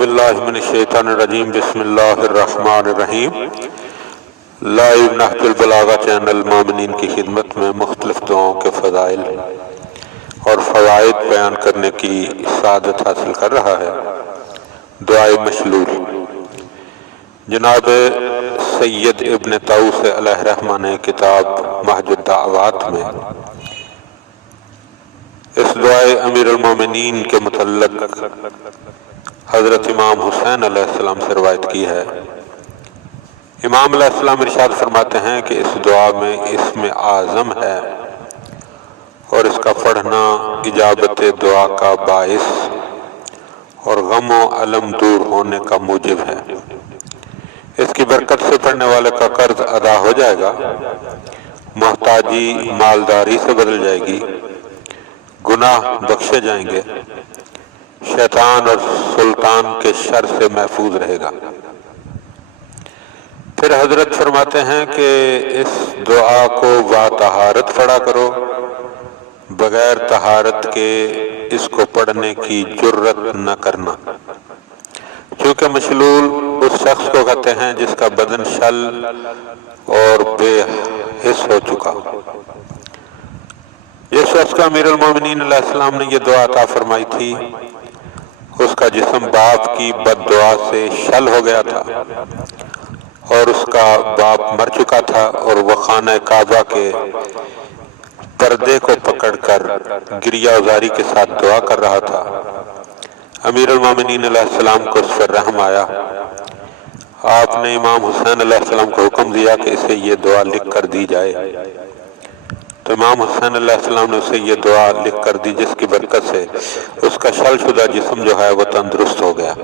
बिल्लाहिमिनश्शैतानिर्रजीम बिस्मिल्लाहिर्रहमानिर्रहीम। Live Nahjul बलागा channel मोमिनीन की खिदमत में मुख्तलिफ दुआओं के फ़ज़ाइल और फ़वाइद बयान करने की सआदत हासिल कर रहा है। दुआए मशलूल। जनाब सैयद इब्न ताऊस अलैहिर्रहमा ने किताब महजुद दाअवात में इस दुआए अमीरुल मोमिनीन के मुतल्लिक़ हज़रत इमाम हुसैन अलैहिस्सलाम से रवायत की है। इमाम अलैहिस्सलाम इरशाद फरमाते हैं कि इस दुआ में इसमें आज़म है और इसका पढ़ना इजाबत दुआ का बाइस और गम व अलम दूर होने का मूजिब है। इसकी बरकत से पढ़ने वाले का कर्ज अदा हो जाएगा, मोहताजी मालदारी से बदल जाएगी, गुनाह बख्शे जाएंगे, शैतान और सुल्तान के शर से महफूज रहेगा। फिर हजरत फरमाते हैं कि इस दुआ को बातहारत पढ़ा करो, बगैर तहारत के इसको पढ़ने की जुर्रत न करना, क्योंकि मशलूल उस शख्स को कहते हैं जिसका बदन शल और बेहिस हो चुका। जिस शख्स का अमीरुल मोमिनीन अलैहिस्सलाम ने यह दुआ अता फरमाई थी, उसका जिस्म बाप की बद्दुआ से शल हो गया था और उसका बाप मर चुका था और वह खाना काबा के पर्दे को पकड़कर गिरियाजारी के साथ दुआ कर रहा था। अमीरुल मोमिनीन अलैहिस्सलाम को उस पर रहम आया। आपने इमाम हुसैन अलैहिस्सलाम को हुक्म दिया कि इसे ये दुआ लिख कर दी जाए। तो इमाम हुसैन अलैहिस्सलाम ने उसे ये दुआ लिख कर दी, जिसकी बरकत से उसका शलशुदा जिस्म जो है वह तंदुरुस्त हो गया।